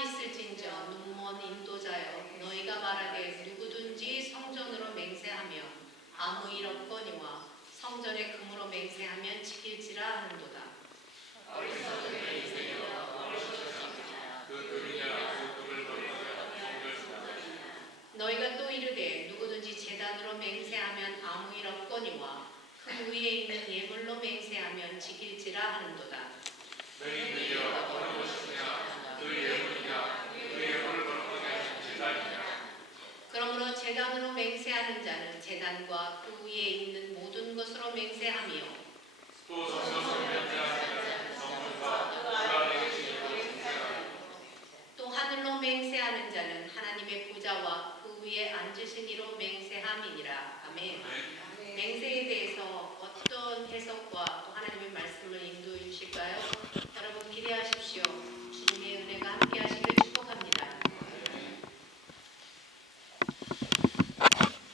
있을진저 눈먼 인도자여 너희가 말하되 누구든지 성전으로 맹세하며 아무 일 없거니와 성전의 금으로 맹세하면 지킬지라 하는도다. 어리석은 맹세여 어리석으시다. 그 금이냐 그 금을 벌거나 너희가 또 이르되 누구든지 제단으로 맹세하면 아무 일 없거니와 그 위에 있는 예물로 맹세하면 지킬지라 하는도다. 너희들이여 어느 것이냐 그 예물이냐 그 예물을 벌거나 제단이냐. 그러므로 제단으로 맹세하는 자는 제단과 그 위에 있는 모든 것으로 맹세하며 또 성전으로 맹세하는 자는 성전과 그 안에 계신 이로 맹세하며 또 하늘로 맹세하는 자는 하나님의 보좌와 그 위에 앉으신 이로 맹세함이니라. 아멘. 맹세에 대해서 어떤 해석과 또 하나님의 말씀을 인도해 주실까요? 여러분 기대하십시오. 주님의 은혜가 함께 하시길 축복합니다.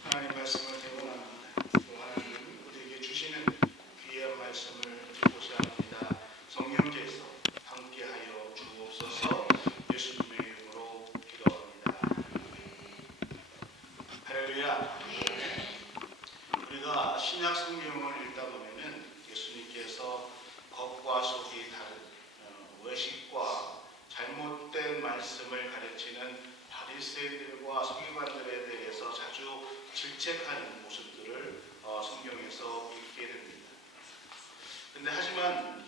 하나님 말씀을 대원합니다. 또 하나님 우리에게 주시는 귀한 말씀을 듣고자 합니다. 성령께서 함께하여 주옵소서. 예수님의 이름으로 기도합니다. 할렐루야. 우리가 신약 성경을 읽다 보면은 예수님께서 겉과 속이 다른 외식과 잘못된 말씀을 가르치는 바리새인들과 서기관들에 대해서 자주 질책하는 모습들을 성경에서 읽게 됩니다. 근데 하지만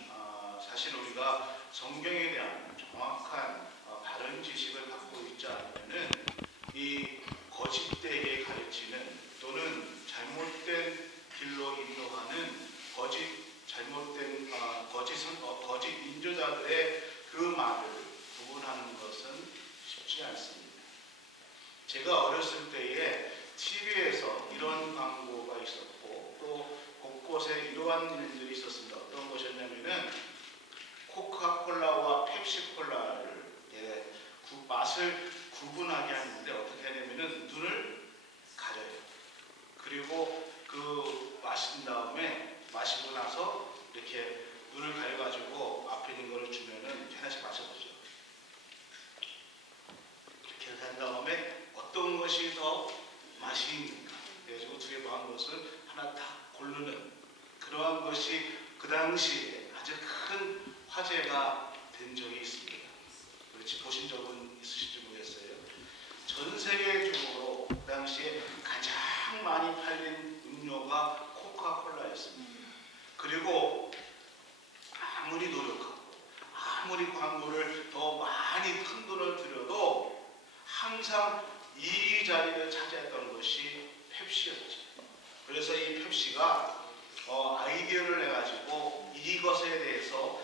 사실 우리가 성경에 대한 정확한 바른 지식을 갖고 있지 않으면은 이 거짓되게 가르치는 또는 잘못된 길로 인도하는 거짓 인도자들의 그 말을 구분하는 것은 쉽지 않습니다. 제가 어렸을 때에 TV에서 이런 광고가 있었고 또 곳곳에 이러한 일들이 있었습니다. 어떤 것이었냐면은 코카콜라와 펩시콜라를 맛을 구분하게 하는데 어떻게 하냐면은 눈을 가려요. 그리고 그 마신 다음에 마시고 나서 이렇게 눈을 가려가지고 앞에 있는 거를 주면은 이렇게 하나씩 마셔보죠. 이렇게 한 다음에 어떤 것이 더 맛이 있는가 그래가지고 두 개 모은 것을 하나 딱 고르는 그러한 것이 그 당시에 아주 큰 화제가 된 적이 있습니다. 그렇지 보신 적은 있으실지 모르겠어요. 전 세계적으로 그 당시에 가장 많이 팔린 음료가 코카콜라였습니다. 그리고 아무리 노력하고 아무리 광고를 더 많이 큰 돈을 들여도 항상 이 자리를 차지했던 것이 펩시였죠. 그래서 이 펩시가 아이디어를 내가지고 이것에 대해서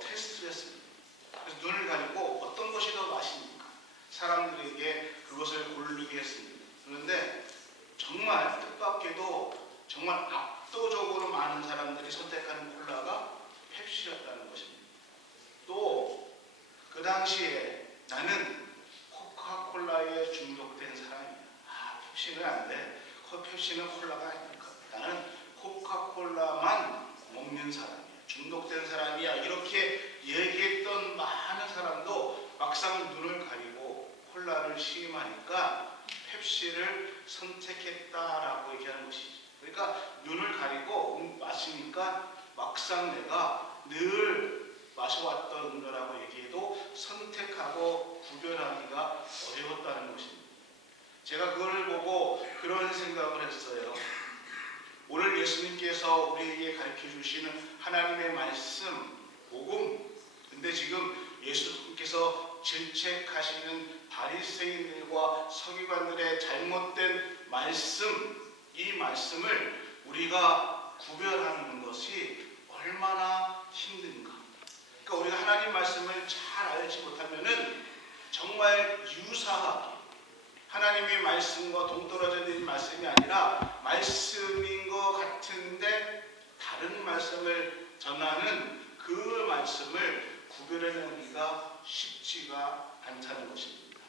테스트를 했습니다. 그래서 눈을 가리고 어떤 것이 더 맛있는가 사람들에게 그것을 고르게 했습니다. 그런데 정말 뜻밖에도 정말 압도적으로 많은 사람들이 선택하는 콜라가 펩시였다는 것입니다. 또 그 당시에 나는 코카콜라에 중독된 사람이야. 펩시는 안 돼. 펩시는 콜라가 아니니까. 나는 코카콜라만 먹는 사람이야. 중독된 사람이야. 이렇게 얘기했던 많은 사람도 막상 눈을 가리고 콜라를 시음하니까 펩시를 선택했다라고 얘기하는 것이죠. 그러니까 눈을 가리고 마시니까 막상 내가 늘 마셔왔던 음료라고 얘기해도 선택하고 구별하기가 어려웠다는 것입니다. 제가 그걸 보고 그런 생각을 했어요. 오늘 예수님께서 우리에게 가르쳐 주시는 하나님의 말씀, 복음. 근데 지금 예수님께서 질책하시는 바리새인들과 서기관들의 잘못된 말씀, 이 말씀을 우리가 구별하는 것이 얼마나 힘든가. 그러니까 우리가 하나님 말씀을 잘 알지 못하면은 정말 유사하게 하나님의 말씀과 동떨어져 있는 말씀이 아니라 말씀인 것 같은데 다른 말씀을 전하는 그 말씀을 구별해내기가 쉽지가 않다는 것입니다.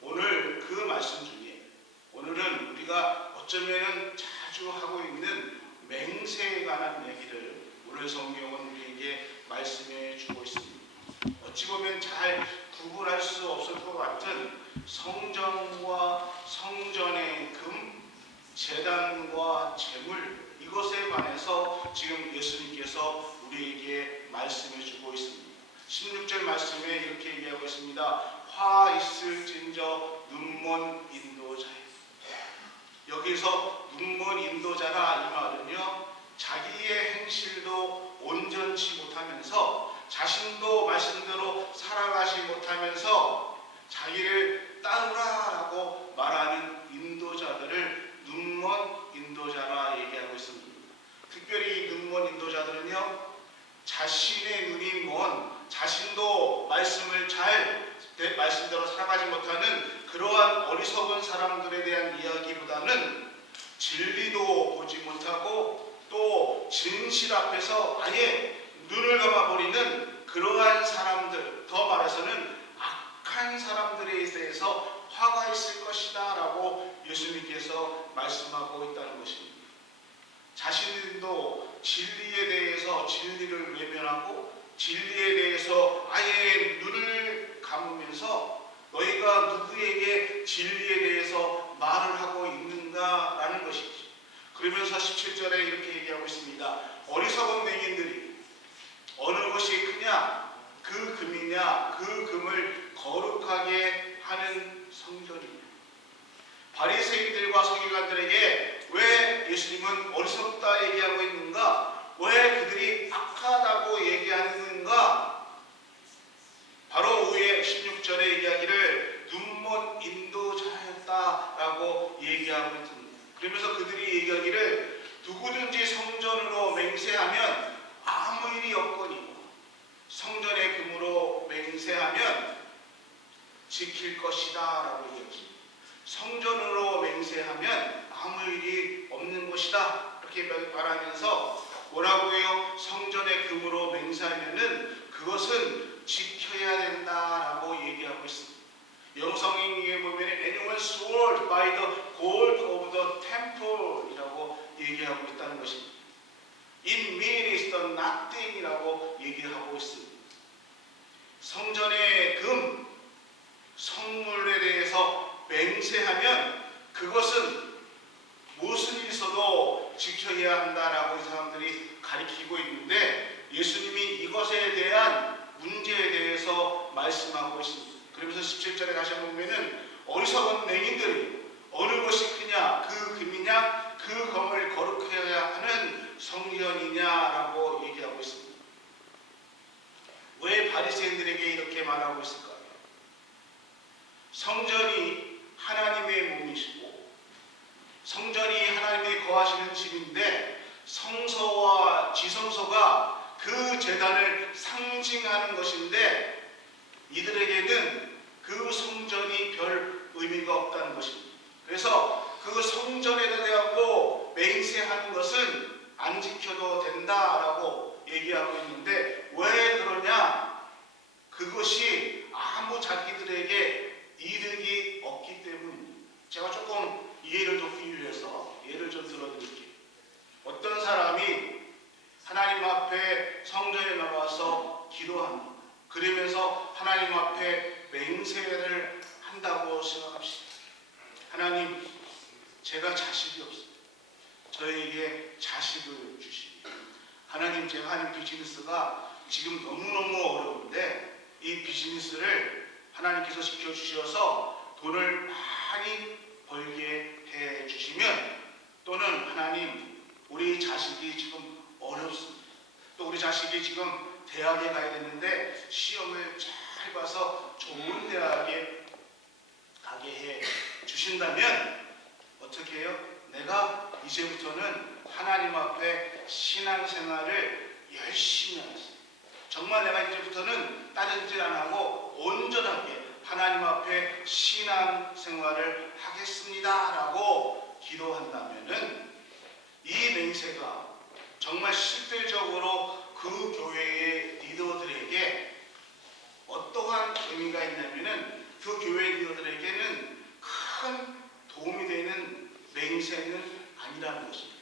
오늘 그 말씀 중에 오늘은 우리가 어쩌면 자주 하고 있는 맹세에 관한 얘기를 오늘 성경은 우리에게 말씀해 주고 있습니다. 어찌 보면 잘 구분할 수 같은 성전과 성전의 금, 제단과 제물, 이것에 관해서 지금 예수님께서 우리에게 말씀해 주고 있습니다. 16절 말씀에 이렇게 얘기하고 있습니다. 화 있을진저 눈먼 인도자여. 여기서 눈먼 인도자라 이 말은요, 자기의 행실도 온전치 못하면서 자신도 말씀대로 살아가지 못하면서 자기를 따르라라고 말하는 인도자들을 눈먼 인도자라 얘기하고 있습니다. 특별히 눈먼 인도자들은요, 자신의 눈이 먼, 자신도 말씀을 말씀대로 살아가지 못하는 그러한 어리석은 사람들에 대한 이야기보다는 진리도 보지 못하고 또 진실 앞에서 아예 눈을 감아버리는 그러한 사람들, 더 말해서는 악한 사람들에 대해서 화가 있을 것이다 라고 예수님께서 말씀하고 있다는 것입니다. 자신도 진리에 대해서 진리를 외면하고 진리에 대해서 아예 눈을 감으면서 너희가 누구에게 진리에 대해서 말을 하고 있는가라는 것이죠. 그러면서 17절에 이렇게 얘기하고 있습니다. 어리석은 맹인들이 어느 것이 크냐, 그 금이냐, 그 금을 거룩하게 하는 성전이냐. 바리새인들과 서기관들에게 왜 예수님은 어리석다 얘기하고 있는가? 왜 그들이 악하다고 얘기하는가? 바로 위에 16절의 이야기를 눈먼 인도자였다라고 얘기하고 있습니다. 그러면서 그들이 얘기하기를 누구든지 성전으로 맹세하면 아무 일이 없거니와 성전의 금으로 맹세하면 지킬 것이다 라고 얘기했습니다. 성전으로 맹세하면 아무 일이 없는 것이다 이렇게 말하면서 뭐라고 해요? 성전의 금으로 맹세하면은 그것은 지켜야 된다라고 얘기하고 있습니다. 영성인에 보면 anyone swore by the gold of the temple 이라고 얘기하고 있다는 것입니다. It means the nothing 이라고 얘기하고 있습니다. 성전의 금, 성물에 대해서 맹세하면 그것은 무슨 일 있어도 지켜야 한다라고 이 사람들이 가리키고 있는데 예수님이 이것에 대한 문제에 대해서 말씀하고 있습니다. 그러면서 17절에 다시 한번 보면은 어리석은 맹인들이 어느 것이 크냐, 그 금이냐, 그 검을 거룩해야 하는 성전이냐라고 얘기하고 있습니다. 왜 바리새인들에게 이렇게 말하고 있을까요? 성전이 하나님의 몸이시고 성전이 하나님이 거하시는 집인데 성소와 지성소가 그 제단을 상징하는 것인데 이들에게는 그 성전이 별 의미가 없다는 것입니다. 그래서 그 성전에 대하고 맹세하는 것은 안 지켜도 된다라고 얘기하고 있는데 왜 그러냐? 그것이 아무 자기들에게 이득이 없기 때문입니다. 제가 조금 이해를 돕기 위해서 예를 좀 들어드릴게요. 어떤 사람이 하나님 앞에 성전에 나와서 기도합니다. 그러면서 하나님 앞에 맹세를 한다고 생각합시다. 하나님, 제가 자식이 없습니다. 저에게 자식을 주시고 하나님, 제가 하는 비즈니스가 지금 너무너무 어려운데 이 비즈니스를 하나님께서 지켜주셔서 돈을 많이 벌게 해주시면 또는 하나님, 우리 자식이 지금 어렵습니다. 또 우리 자식이 지금 대학에 가야 되는데 시험을 잘 봐서 좋은 대학에 가게 해 주신다면 어떻게 해요? 내가 이제부터는 하나님 앞에 신앙생활을 열심히 하겠습니다. 정말 내가 이제부터는 다른 짓 안 하고 온전하게 하나님 앞에 신앙생활을 하겠습니다 라고 기도한다면은 이 맹세가 정말 실질적으로 그 교회의 리더들에게 어떠한 의미가 있냐면은 그 교회 리더들에게는 큰 도움이 되는 맹세는 아니라는 것입니다.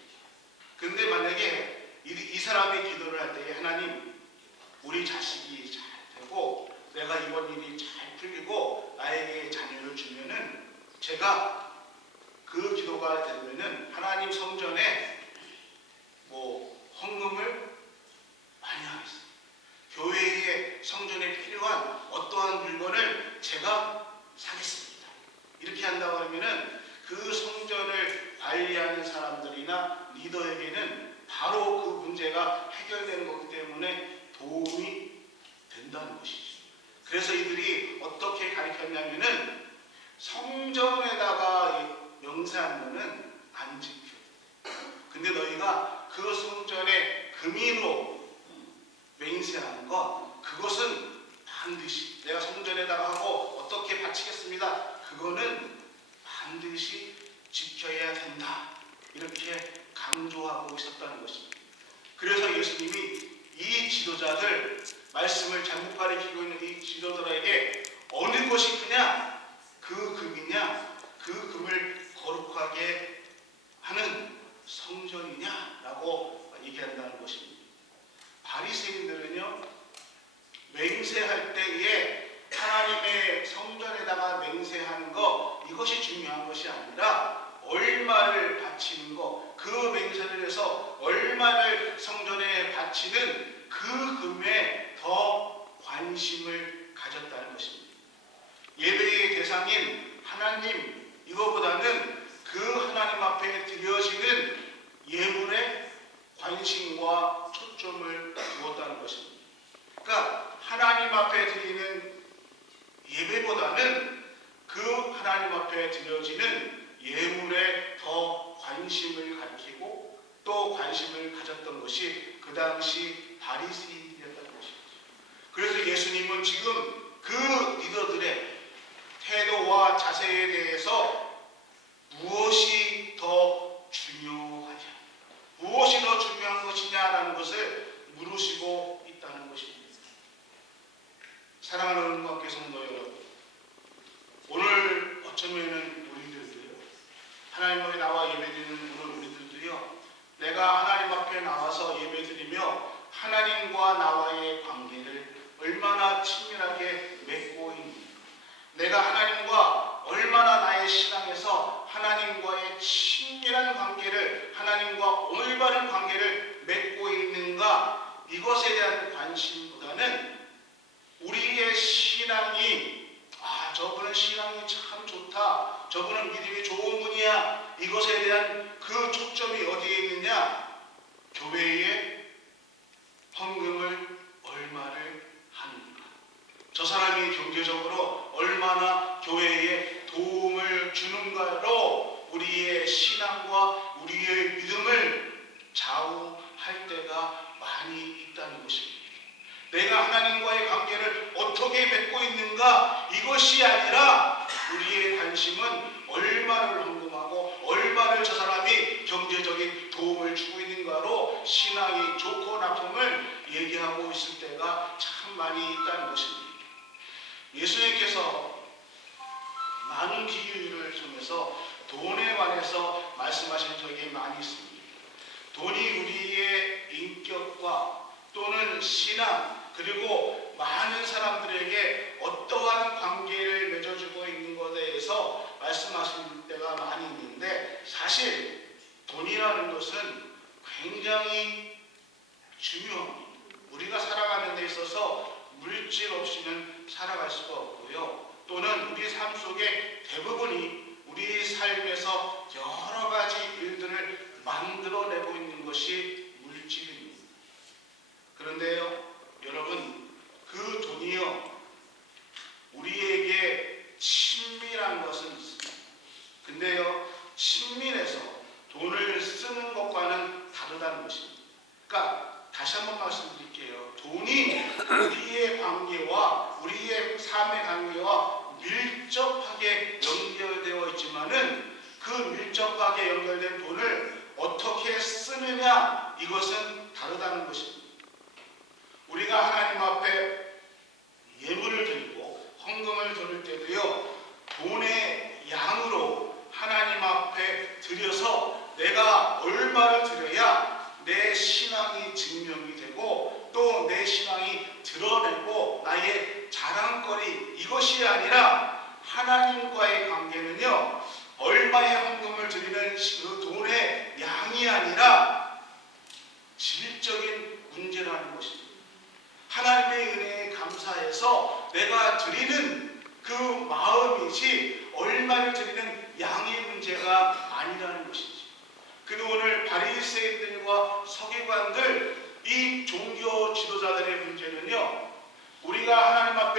근데 만약에 이 사람이 기도를 할 때에 하나님, 우리 자식이 잘 되고 내가 이번 일이 잘 풀리고 나에게 제가 그 기도가 되면은 하나님 성전에 헌금을 많이 하겠습니다. 교회의 성전에 필요한 어떠한 물건을 제가 사겠습니다. 이렇게 한다고 하면은 그 성전을 관리하는 사람들이나 리더에게는 바로 그 문제가 해결되는 거기 때문에 도움이 된다는 것이죠. 그래서 이들이 어떻게 가르쳤냐면은 성전에다가 명세한 거는 안 지켜. 근데 너희가 그 성전에 금인으로 맹세하는 것, 그것은 반드시 내가 성전에다가 하고 어떻게 바치겠습니다. 그거는 반드시 지켜야 된다. 이렇게 강조하고 있었다는 것입니다. 그래서 예수님이 이 지도자들, 말씀을 잘못 가르치고 있는 이 지도자들에게 어느 것이 크냐? 그 금이냐? 그 금을 거룩하게 하는 성전이냐라고 얘기한다는 것입니다. 바리새인들은요, 맹세할 때에 하나님의 성전에다가 맹세하는 것, 이것이 중요한 것이 아니라 얼마를 바치는 것, 그 맹세를 해서 얼마를 성전에 바치는 그 금에 더 관심을 가졌다는 것입니다. 예배의 대상인 하나님, 이거보다는 그 하나님 앞에 드려지는 예물에 관심과 초점을 두었다는 것입니다. 그러니까 하나님 앞에 드리는 예배보다는 그 하나님 앞에 드려지는 예물에 더 관심을 가리키고 또 관심을 가졌던 것이 그 당시 바리새인이었다는 것입니다. 그래서 예수님은 지금 그 리더들의 태도와 자세에 대해서 무엇이 더 중요하냐, 무엇이 더 중요한 것이냐라는 것을 물으시고 있다는 것입니다. 사랑하는 음악교 성도 여러분, 오늘 어쩌면은 우리들도요, 하나님 앞에 나와 예배드리는 오늘 우리들도요, 내가 하나님 앞에 나와서 예배드리며 하나님과 나와의 관계를 얼마나 친밀하게 맺고 있는가, 내가 하나님과 얼마나 나의 신앙에서 하나님과의 친밀한 관계를, 하나님과 올바른 관계를 맺고 있는가, 이것에 대한 관심보다는 우리의 신앙이, 저분은 신앙이 참 좋다, 저분은 믿음이 좋은 분이야, 이것에 대한 그 초점이 어디에 있느냐, 교회에 헌금을 얼마를 하는가, 저 사람이 경제적으로 얼마나 교회에 도움을 주는가로 우리의 신앙과 우리의 믿음을 좌우할 때가 많이 있다는 것입니다. 내가 하나님과의 관계를 어떻게 맺고 있는가, 이것이 아니라 우리의 관심은 얼마를 헌금하고 얼마를 저 사람이 경제적인 도움을 주고 있는가로 신앙이 좋고 나쁨을 얘기하고 있을 때가 참 많이 있다는 것입니다. 예수님께서 많은 비유를 통해서 돈에 관해서 말씀하신 적이 많이 있습니다. 돈이 우리의 인격과 또는 신앙, 그리고 많은 사람들에게 어떠한 관계를 맺어주고 있는 것에 대해서 말씀하신 때가 많이 있는데, 사실 돈이라는 것은 굉장히 중요합니다. 우리가 살아가는 데 있어서 물질 없이는 살아갈 수가 없고요. 또는 우리 삶 속에 대부분이 우리 삶에서 여러 가지 일들을 만들어내고 있는 것이 물질입니다. 그런데요, 여러분, 그 돈이요, 우리에게 친밀한 것은 있습니다. 근데요, 친밀해서 돈을 쓰는 것과는 다르다는 것입니다. 그러니까 다시 한번 말씀드릴게요. 돈이 우리의 관계와 우리의 삶의 관계와 밀접하게 연결되어 있지만은 그 밀접하게 연결된 돈을 어떻게 쓰느냐, 이것은 다르다는 것입니다. 우리가 하나님 앞에 예물을 드리고 헌금을 드릴 때도요, 돈의 양으로 하나님 앞에 드려서 내가 얼마를 드려야 내 신앙이 증명이 되고 또 내 신앙이 드러내고 나의 자랑거리, 이것이 아니라 하나님과의 관계는요,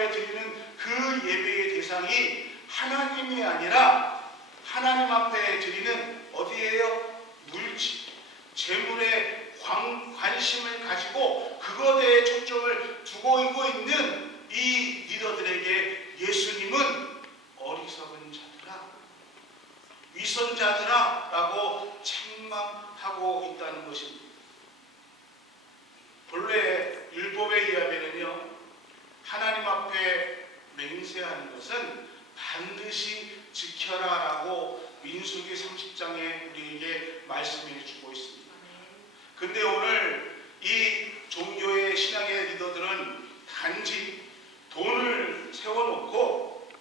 앞에 드리는 그 예배의 대상이 하나님이 아니라 하나님 앞에 드리는 어디예요? 물질, 재물에 관심을 가지고 그것에 초점을 두고 있는 이 리더들에게 예수님은 어리석은 자들아, 위선자들아 라고 책망하고 있다는 것입니다. 본래 율법에 의하면요, 하나님 앞에 맹세하는 것은 반드시 지켜라 라고 민수기 30장에 우리에게 말씀해 주고 있습니다. 근데 오늘 이 종교의 신앙의 리더들은 단지 돈을 세워놓고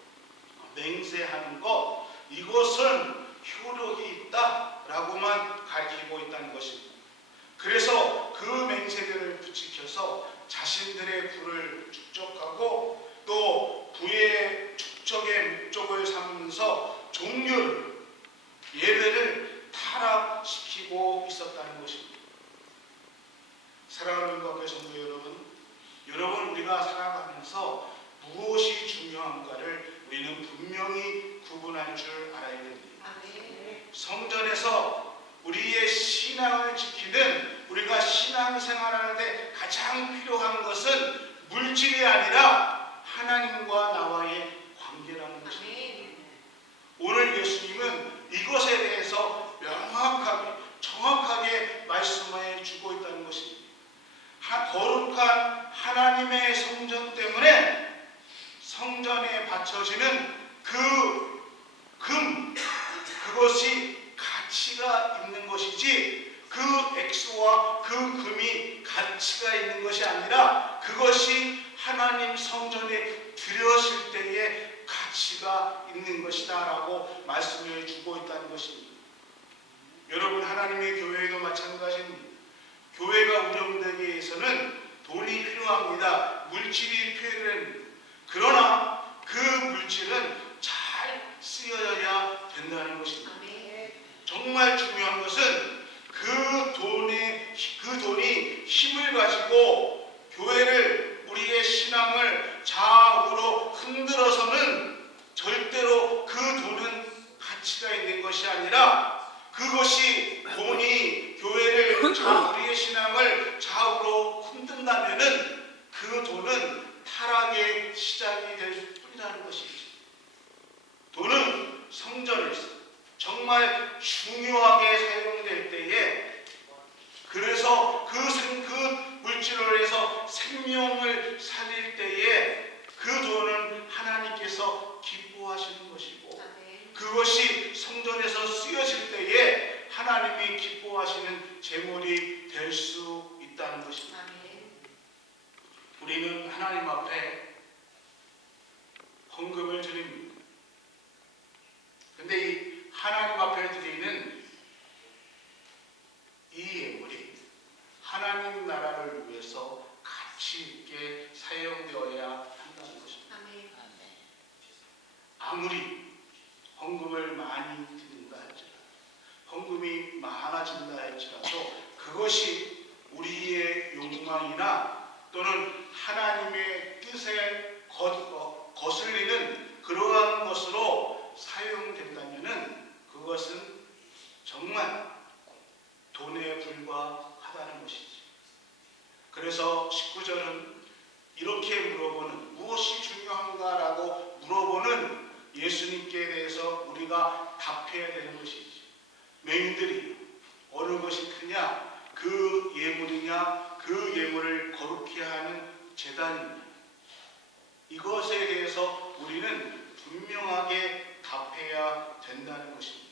맹세하는 것, 이것은 효력이 있다라고만 가르치고 있다는 것입니다. 그래서 그 맹세들을 부추겨서 자신들의 부를 축적하고 또 부의 축적의 목적을 삼으면서 종교를, 예배를 타락시키고 있었다는 것입니다. 사랑하는 교회 성도 여러분, 우리가 살아가면서 무엇이 중요한가를 우리는 분명히 구분할 줄 알아야 됩니다. 성전에서 우리의 신앙을 지키는, 우리가 신앙생활하는데 가장 필요한 것은 물질이 아니라 하나님과 나와의 관계라는 것입니다. 오늘 예수님은 이것에 대해서 명확하게, 정확하게 말씀해 주고 있다는 것입니다. 거룩한 하나님의 성전 때문에 성전에 바쳐지는 그 금, 그것이 가치가 있는 것이지 그 액수와 그 금이 가치가 있는 것이 아니라 그것이 하나님 성전에 드렸을 때의 가치가 있는 것이다 라고 말씀을 주고 있다는 것입니다. 여러분, 하나님의 교회도 마찬가지입니다. 교회가 운영되기 위해서는 돈이 필요합니다. 물질이 필요합니다. 그러나 그 물질은 잘 쓰여야 된다는 것입니다. 정말 중요한 것은 그 돈이 힘을 가지고 교회를, 우리의 신앙을 좌우로 흔들어서는 절대로 그 돈은 가치가 있는 것이 아니라 그것이 돈이 교회를, 우리의 신앙을 좌우로 흔든다면은 그 돈은 타락의 시작이 될 뿐이라는 것이죠. 돈은 성전에서 정말 중요하게 사용될 때에, 그래서 그 물질로 해서 생명을 살릴 때에 그 돈은 하나님께서 기뻐하시는 것이고, 그것이 성전에서 쓰여질 때에 하나님이 기뻐하시는 제물이 될 수 있다는 것입니다. 우리는 하나님 앞에 헌금을 드립니다. 근데 이 하나님 앞에 드리는 이 예물이 하나님 나라를 위해서 가치 있게 사용되어야 한다는 것입니다. 아무리 헌금을 많이 드린다 할지라도, 헌금이 많아진다 할지라도 그것이 우리의 욕망이나 또는 하나님의 뜻에 거슬리는 그러한 것으로 사용된다면 그것은 정말 돈에 불과하다는 것이지. 그래서 19절은 이렇게 물어보는, 무엇이 중요한가라고 물어보는 예수님께 대해서 우리가 답해야 되는 것이지. 맹인들이 어느 것이 크냐, 그 예물이냐, 그 예물을 거룩히 하는 제단이냐, 이것에 대해서 우리는 분명하게 답해야 된다는 것입니다.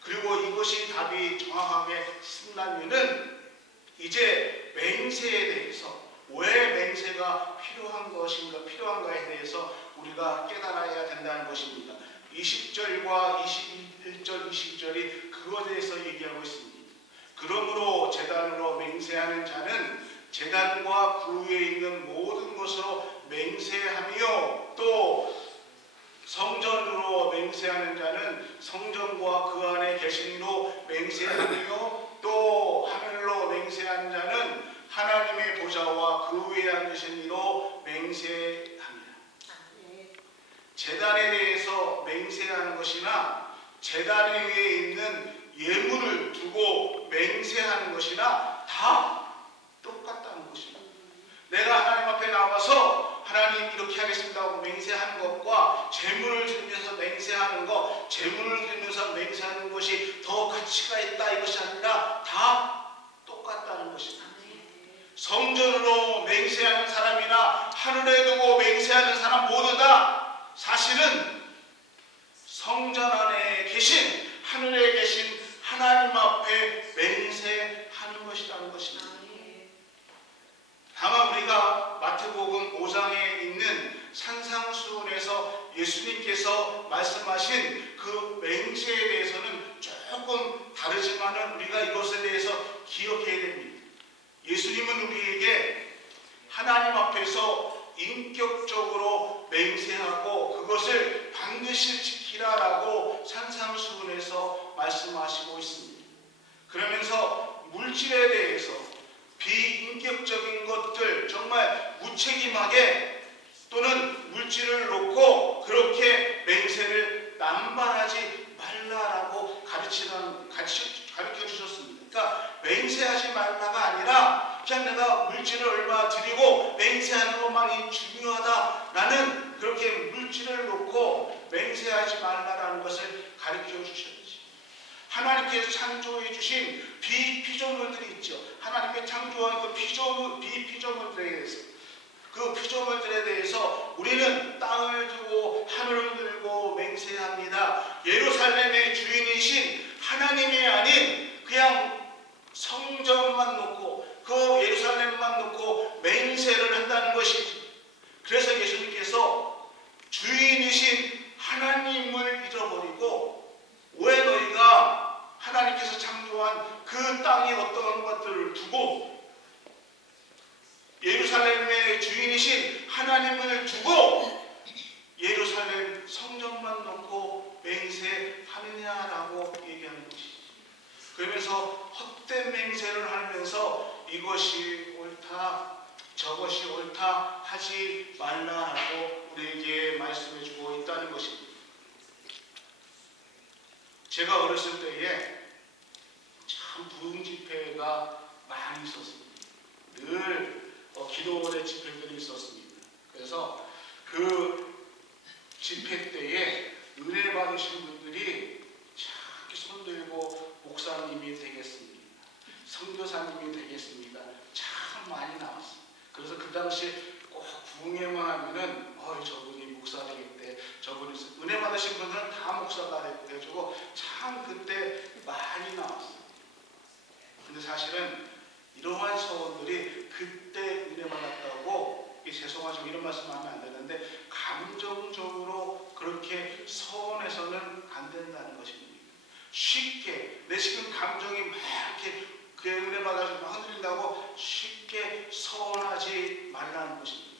그리고 이것이 답이 정확하게 쓴다면은 이제 맹세에 대해서, 왜 맹세가 필요한가에 대해서 우리가 깨달아야 된다는 것입니다. 20절과 21절, 22절이 그것에 대해서 얘기하고 있습니다. 그러므로 제단으로 맹세하는 자는 제단과 그 위에 있는 모든 것으로 맹세하며, 또 성전으로 맹세하는 자는 성전과 그 안에 계신 이로 맹세하며, 또 하늘로 맹세하는 자는 하나님의 보좌와 그 위에 앉으신 이로 맹세합니다. 제단에 대해서 맹세하는 것이나 제단 위에 있는 예물을 두고 맹세하는 것이나 다 똑같다는 것입니다. 내가 하나님 앞에 나와서 하나님 이렇게 하겠습니다 하고 맹세하는 것과 제물을 드리면서 맹세하는 것, 제물을 드리면서 맹세하는 것이 더 가치가 있다 이것이 아니라 다 똑같다는 것입니다. 성전으로 맹세하는 사람이나 하늘에 두고 맹세하는 사람 모두 다 사실은 성전 안에 계신 하늘에 계신 하나님 앞에 맹세하는 것이라는 것입니다. 다만 우리가 마태복음 5장에 있는 산상수훈에서 예수님께서 말씀하신 그 맹세에 대해서는 조금 다르지만은 우리가 이것에 대해서 기억해야 됩니다. 예수님은 우리에게 하나님 앞에서 인격적으로 맹세하고 그것을 반드시 지키라라고 산상수훈에서 말씀하시고 있습니다. 그러면서 물질에 대해서 비인격적인 것들 정말 무책임하게 또는 물질을 놓고 그렇게 맹세를 남발하지 말라라고 가르쳐 주셨습니다. 그러니까 맹세하지 말라가 아니라 그냥 내가 물질을 얼마 드리고 맹세하는 것만이 중요하다라는 그렇게 물질을 놓고 맹세하지 말라라는 것을 가르쳐 주셨죠. 하나님께서 창조해 주신 비피조물들이 있죠. 하나님의 창조한 그 피조물들에 대해서 우리는 땅을 두고 하늘을 들고 맹세합니다. 예루살렘의 주인이신 하나님이 아닌 그냥 성전만 놓고 그 예루살렘만 놓고 맹세를 한다는 것이죠. 그래서 예수님께서 주인이신 하나님을 잃어버리고 왜 너희가 하나님께서 창조한 그 땅에 어떤 것들을 두고 예루살렘의 주인이신 하나님을 두고 예루살렘 성전만 놓고 맹세하느냐라고 얘기하는 것이죠. 그러면서 헛된 맹세를 하면서 이것이 옳다 저것이 옳다 하지 말라라고 우리에게 말씀해주고 있다는 것입니다. 제가 어렸을 때에 참 부흥 집회가 많이 있었습니다. 늘 기도원의 집회들이 있었습니다. 그래서 그 집회 때에 은혜 받으신 분들이 참 손들고 목사님이 되겠습니다. 선교사님이 되겠습니다. 참 많이 나왔어요. 그래서 그 당시에 꼭 부흥회만 하면은 저분이 목사 되겠대. 저분이 은혜 받으신 분들은 다 목사가 되고 참 그때 많이 나왔어요. 근데 사실은 이러한 서원들이 그때 은혜 받았다고 죄송하지만 이런 말씀하면 안 되는데 감정적으로 그렇게 서원해서는 안 된다는 것입니다. 쉽게 내 지금 감정이 막 이렇게 그 은혜 받아서 흔들린다고 쉽게 서원하지 말라는 것입니다.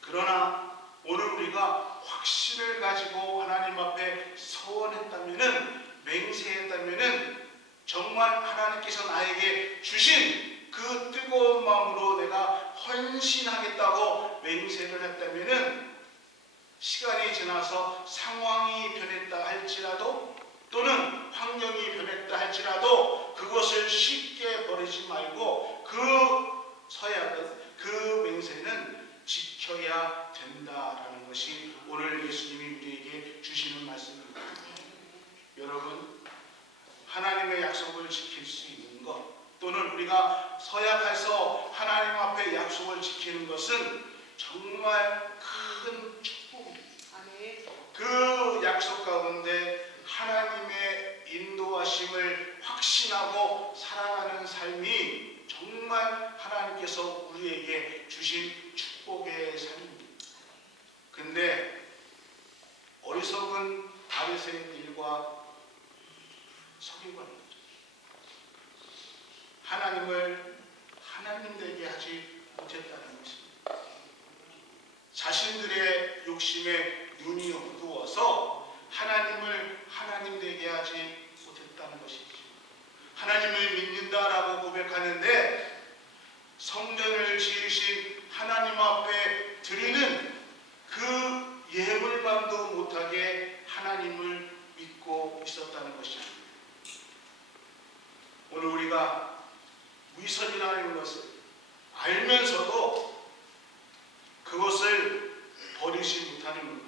그러나 오늘 우리가 확신을 가지고 하나님 앞에 서원했다면은 맹세했다면은 정말 하나님께서 나에게 주신 그 뜨거운 마음으로 내가 헌신하겠다고 맹세를 했다면은 시간이 지나서 상황이 변했다 할지라도 또는 환경이 변했다 할지라도 그것을 쉽게 버리지 말고 그 서약은 그 맹세는 지켜야 된다라는 것이 오늘 예수님이 우리에게 주시는 말씀입니다. 여러분, 하나님의 약속을 지킬 수 있는 것 또는 우리가 서약해서 하나님 앞에 약속을 지키는 것은 정말 큰 축복입니다. 그 약속 가운데 하나님의 인도하심을 확신하고 살아가는 삶이 정말 하나님께서 우리에게 주신 축복의 삶입니다. 근데 어리석은 바리새인들과 서기관들 하나님을 하나님 되게 하지 못했다는 것입니다. 자신들의 욕심에 눈이 어두워서 하나님을 하나님 되게 하지 못했다는 것이죠. 하나님을 믿는다라고 고백하는데 성전을 지으신 하나님 앞에 드리는 그 예물만도 못하게 하나님을 믿고 있었다는 것입니다. 오늘 우리가 위선이라는 것을 알면서도 그것을 버리지 못하는 것,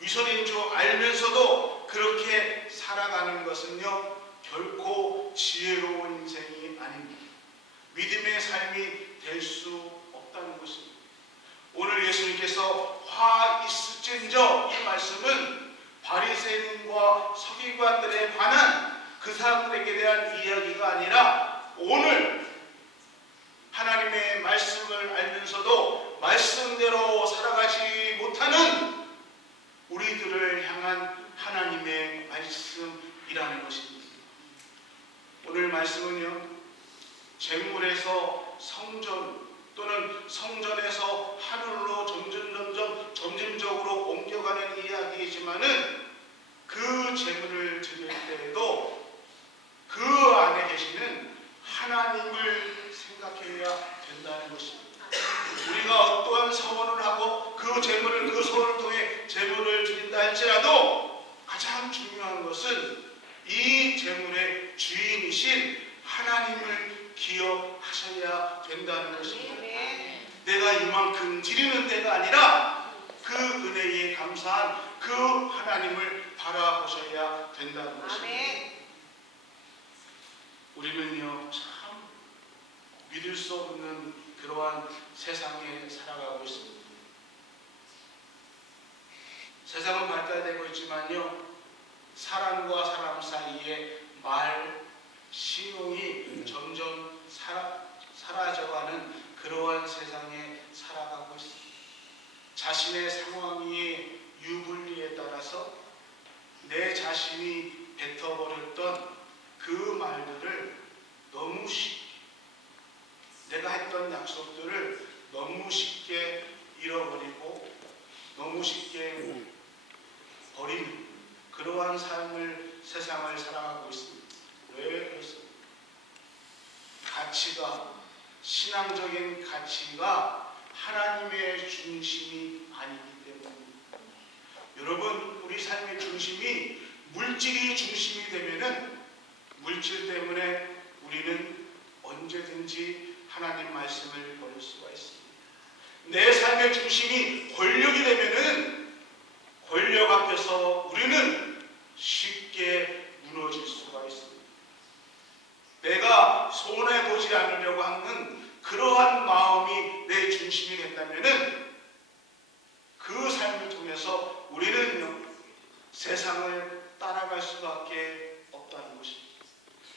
위선인 줄 알면서도 그렇게 살아가는 것은요, 결코 지혜로운 인생이 아닙니다. 믿음의 삶이 될 수 없다는 것입니다. 오늘 예수님께서 화 있을진저, 이 말씀은 바리새인과 서기관들에 관한 그 사람들에게 대한 이야기가 아니라 오늘 하나님의 말씀을 알면서도 말씀대로 살아가지 못하는 우리들을 향한 하나님의 말씀이라는 것입니다. 오늘 말씀은요, 재물에서 성전 또는 성전에서 하늘로 점점적으로 옮겨가는 이야기이지만은 그 재물을 드릴 때에도 그 안에 계시는 하나님을 생각해야 된다는 것입니다. 우리가 어떠한 서원을 하고 그 재물을, 그 서원을 통해 재물을 드린다 할지라도 가장 중요한 것은 이 재물의 주인이신 하나님을 기억하셔야 된다는 것입니다. 내가 이만큼 드리는 데가 아니라 그 은혜에 감사한 그 하나님을 바라보셔야 된다는 것입니다. 우리는요, 참 믿을 수 없는 그러한 세상에 살아가고 있습니다. 세상은 발달되고 있지만요, 사람과 사람 사이에 말, 신용이 점점 사라져가는 그러한 세상에 살아가고 있습니다. 자신의 상황이 유불리에 따라서 내 자신이 뱉어버렸던 그 말들을 너무 쉽게, 내가 했던 약속들을 너무 쉽게 잃어버리고 너무 쉽게 버리는 그러한 삶을, 세상을 살아가고 있습니다. 왜 그렇습니까? 가치가, 신앙적인 가치가 하나님의 중심이 아니기 때문입니다. 여러분, 우리 삶의 중심이 물질이 중심이 되면은 물질 때문에 우리는 언제든지 하나님 말씀을 버릴 수가 있습니다. 내 삶의 중심이 권력이 되면은 권력 앞에서 우리는 쉽게 무너질 수가 있습니다. 내가 손해보지 않으려고 하는 그러한 마음이 내 중심이 된다면은 그 삶을 통해서 우리는 세상을 따라갈 수밖에 없다는 것입니다.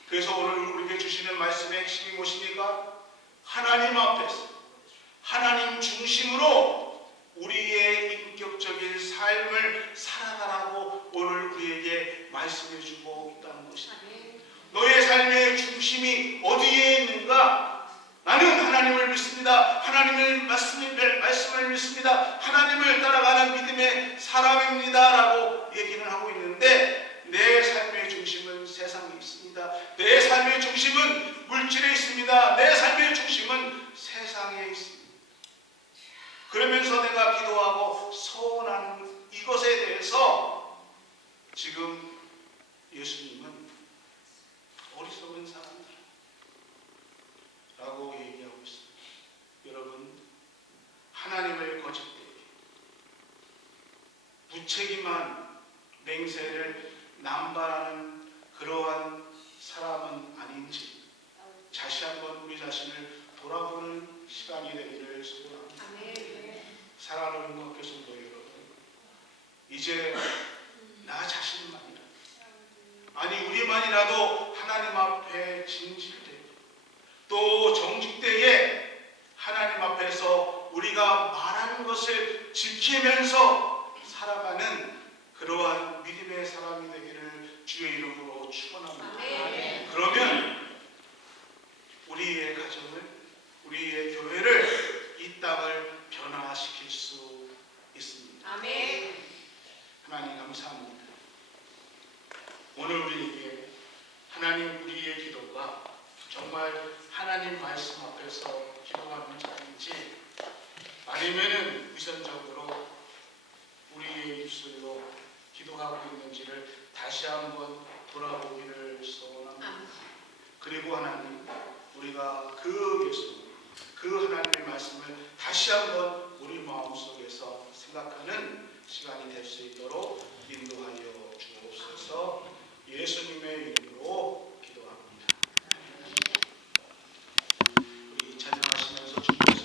그래서 오늘 우리에게 주시는 말씀의 핵심이 무엇입니까? 하나님 앞에서 하나님 중심으로 우리의 인격적인 삶을 살아가라고 오늘 우리에게 말씀해주고 있다는 것입니다. 너의 삶의 중심이 어디에 있는가? 나는 하나님을 믿습니다. 하나님의 말씀을 믿습니다. 하나님을 따라가는 믿음의 사람입니다 라고 얘기를 하고 있는데 내 삶의 중심은 세상에 있습니다. 내 삶의 중심은 물질에 있습니다. 내 삶의 중심은 세상에 있습니다. 그러면서 내가 기도하고 소원하는 이것에 대해서 지금 예수님은 어리석은 사람들라고 얘기하고 있습니다. 여러분, 하나님을 거짓되게 무책임한 맹세를 남발하는 그러한 사람은 아닌지 다시 한번 우리 자신을 돌아보는 시간이 되기를 소원합니다. 사랑하는 국민교회 성도 여러분, 이제 나 자신만이라도, 아니 우리만이라도 하나님 앞에 진실되고 또 정직되게 하나님 앞에서 우리가 말하는 것을 지키면서 살아가는 그러한 믿음의 사람이 되기를 주의 이름으로 축원합니다. 그러면 우리의 가정을, 우리의 교회를, 이 땅을 변화시킬 수 있습니다. 아멘. 하나님 감사합니다. 오늘 우리에게 하나님, 우리의 기도가 정말 하나님 말씀 앞에서 기도하는 자인지 아니면은 위선적으로 우리의 입술로 기도하고 있는지를 다시 한번 돌아보기를 소원합니다. 그리고 하나님, 우리가 그 예수, 그 하나님의 말씀을 다시 한번 우리 마음속에서 생각하는 시간이 될 수 있도록 인도하여